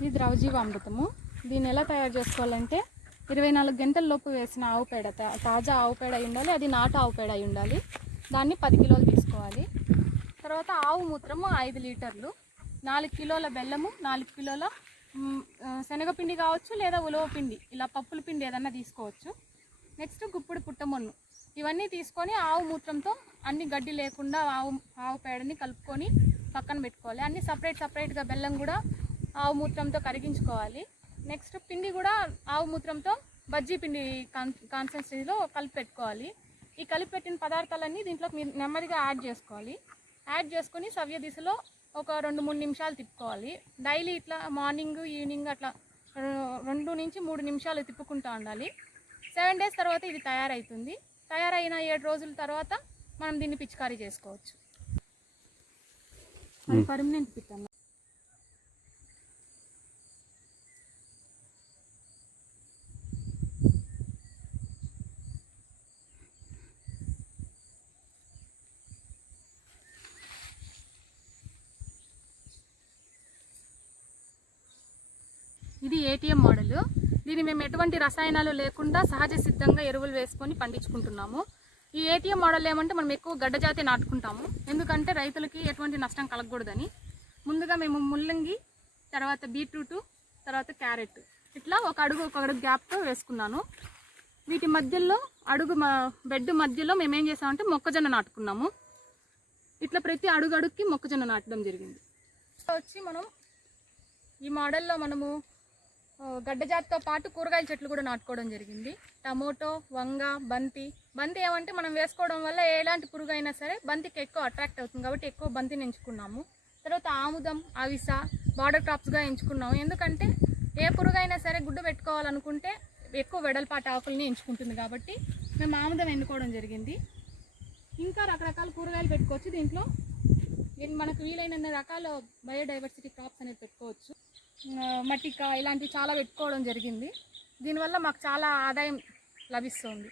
ఇది ద్రవజీవామృతము. దీన్ని ఎలా తయారు చేసుకోవాలంటే ఇరవై నాలుగు గంటల లోపు వేసిన ఆవు పేడ తా- తాజా ఆవు పేడ అయి ఉండాలి అది నాటు ఆవు పేడ అయి ఉండాలి. దాన్ని పది కిలోలు తీసుకోవాలి. తర్వాత ఆవు మూత్రము ఐదు లీటర్లు నాలుగు కిలోల బెల్లము నాలుగు కిలోల శనగపిండి కావచ్చు లేదా ఉలవ పిండి ఇలా పప్పుల పిండి ఏదన్నా తీసుకోవచ్చు. నెక్స్ట్ గుప్పుడు పుట్టమొన్ను ఇవన్నీ తీసుకొని ఆవు మూత్రంతో అన్ని గడ్డి లేకుండా ఆవు ఆవు పేడని కలుపుకొని పక్కన పెట్టుకోవాలి. అన్ని సపరేట్ సపరేట్గా బెల్లం కూడా ఆవు మూత్రంతో కరిగించుకోవాలి. నెక్స్ట్ పిండి కూడా ఆవు మూత్రంతో బజ్జీ పిండి కాన్ కలిపి పెట్టుకోవాలి. ఈ కలిపి పెట్టిన పదార్థాలన్నీ దీంట్లో మీరు నెమ్మదిగా యాడ్ చేసుకోవాలి. యాడ్ చేసుకొని సవ్య దిశలో ఒక రెండు మూడు నిమిషాలు తిప్పుకోవాలి. డైలీ ఇట్లా మార్నింగ్ ఈవినింగ్ అట్లా రెండు నుంచి మూడు నిమిషాలు తిప్పుకుంటూ ఉండాలి. సెవెన్ డేస్ తర్వాత ఇది తయారవుతుంది తయారైన ఏడు రోజుల తర్వాత మనం దీన్ని పిచికారీ చేసుకోవచ్చు. పర్మనెంట్ పిట్ ఇది ఏటీఎం మోడల్. దీన్ని మేము ఎటువంటి రసాయనాలు లేకుండా సహజ సిద్ధంగా ఎరువులు వేసుకొని పండించుకుంటున్నాము. ఈ ఏటీఎం మోడల్ ఏమంటే మనం ఎక్కువ గడ్డ జాతి నాటుకుంటాము. ఎందుకంటే రైతులకి ఎటువంటి నష్టం కలగకూడదని. ముందుగా మేము ముల్లంగి తర్వాత బీట్రూట్ తర్వాత క్యారెట్. ఇట్లా ఒక అడుగు ఒక అడుగు గ్యాప్తో వేసుకున్నాను. వీటి మధ్యలో అడుగు మా బెడ్ మధ్యలో మేము ఏం చేసామంటే మొక్కజొన్న నాటుకున్నాము. ఇట్లా ప్రతి అడుగు అడుగుకి మొక్కజొన్న నాటడం జరిగింది. వచ్చి మనం ఈ మోడల్లో మనము ఆ, గడ్డ జాతితో పాటు కూరగాయల చెట్లు కూడా నాటుకోవడం జరిగింది. టమోటో వంగ బంతి. బంతి ఏమంటే మనం వేసుకోవడం వల్ల ఎలాంటి పురుగు అయినా సరే బంతికి ఎక్కువ అట్రాక్ట్ అవుతుంది. కాబట్టి ఎక్కువ బంతిని ఎంచుకున్నాము. తర్వాత ఆముదం అవిస బార్డర్ క్రాప్స్గా ఎంచుకున్నాము. ఎందుకంటే ఏ పురుగు అయినా సరే గుడ్డు పెట్టుకోవాలనుకుంటే ఎక్కువ వెడల్పాటి ఆకుల్ని ఎంచుకుంటుంది కాబట్టి మేము ఆముదం ఎన్నుకోవడం జరిగింది. ఇంకా రకరకాల కూరగాయలు పెట్టుకోవచ్చు. దీంట్లో మనకు వీలైన రకాల బయోడైవర్సిటీ క్రాప్స్ అనేది పెట్టుకోవచ్చు. మట్టిక ఇలాంటివి చాలా పెట్టుకోవడం జరిగింది. దీనివల్ల మాకు చాలా ఆదాయం లభిస్తుంది.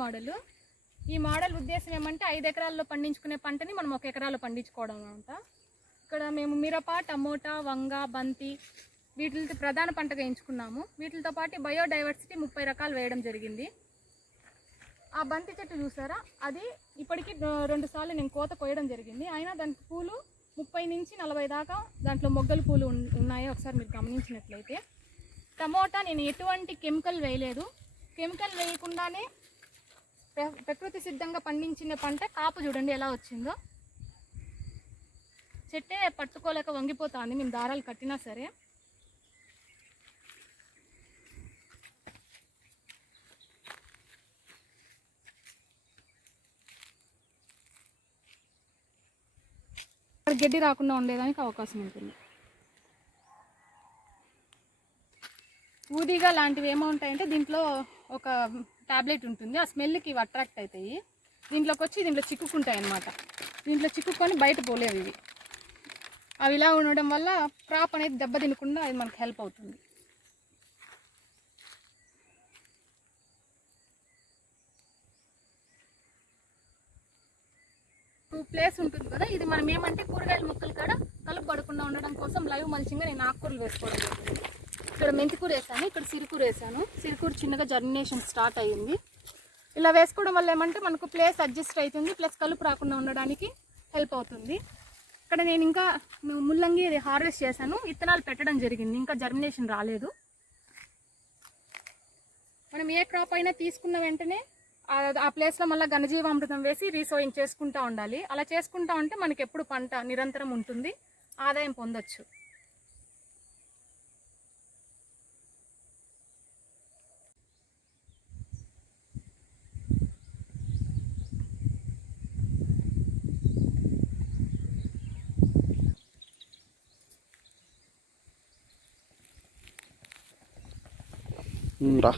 మోడల్. ఈ మోడల్ ఉద్దేశం ఏమంటే ఐదు ఎకరాల్లో పండించుకునే పంటని మనం ఒక ఎకరాలో పండించుకోవడం అనమాట ఇక్కడ మేము మిరప టమోటా వంగ బంతి వీటితో ప్రధాన పంటగా ఎంచుకున్నాము. వీటితో పాటు బయోడైవర్సిటీ ముప్పై రకాలు వేయడం జరిగింది. ఆ బంతి చెట్టు చూసారా? అది ఇప్పటికీ రెండు సార్లు నేను కోత కోయడం జరిగింది. అయినా దానికి పూలు ముప్పై నుంచి నలభై దాకా దాంట్లో మొగ్గలు పూలు ఉన్నాయో ఉన్నాయి ఒకసారి మీరు గమనించినట్లయితే. టమోటా నేను ఎటువంటి కెమికల్ వేయలేదు. కెమికల్ వేయకుండానే ప్రకృతి సిద్ధంగా పండించిన పంట కాపు చూడండి ఎలా వచ్చిందో. చెట్టే పట్టుకోలేక వంగిపోతుంది. మేము దారాలు కట్టినా సరే. గడ్డి రాకుండా ఉండేదానికి అవకాశం ఉంటుంది. ఊదిగా లాంటివి ఏమవుంటాయంటే దీంట్లో ఒక టాబ్లెట్ ఉంటుంది. ఆ స్మెల్కి ఇవి అట్రాక్ట్ అవుతాయి దీంట్లోకి వచ్చి దీంట్లో చిక్కుకుంటాయి అన్నమాట. దీంట్లో చిక్కుకొని బయట పోలేవు ఇవి. అవి ఇలా ఉండడం వల్ల క్రాప్ అనేది దెబ్బ తినకుండా అది మనకు హెల్ప్ అవుతుంది. ప్లేస్ ఉంటుంది కదా ఇది మనం ఏమంటే కూరగాయల మొక్కలు కాడ కలుపు పడకుండా ఉండడం కోసం లైవ్ మల్చింగ్గా నేను ఆకుకూరలు వేసుకోవడం జరుగుతుంది ఇక్కడ మెంతికూర వేసాను ఇక్కడ సిరికూర వేసాను. సిరికూర చిన్నగా జర్మినేషన్ స్టార్ట్ అయ్యింది. ఇలా వేసుకోవడం వల్ల ఏమంటే మనకు ప్లేస్ అడ్జస్ట్ అవుతుంది ప్లస్ కలుపు రాకుండా ఉండడానికి హెల్ప్ అవుతుంది. ఇక్కడ నేను ఇంకా ముల్లంగి ఇది హార్వెస్ట్ చేశాను. విత్తనాలు పెట్టడం జరిగింది ఇంకా జర్మినేషన్ రాలేదు. మనం ఏ క్రాప్ అయినా తీసుకున్న వెంటనే ఆ- ప్లేస్లో మళ్ళీ ఘనజీవామృతం వేసి రీసోయింగ్ చేసుకుంటా ఉండాలి. అలా చేసుకుంటా ఉంటే మనకి ఎప్పుడు పంట నిరంతరం ఉంటుంది ఆదాయం పొందొచ్చు. Mira.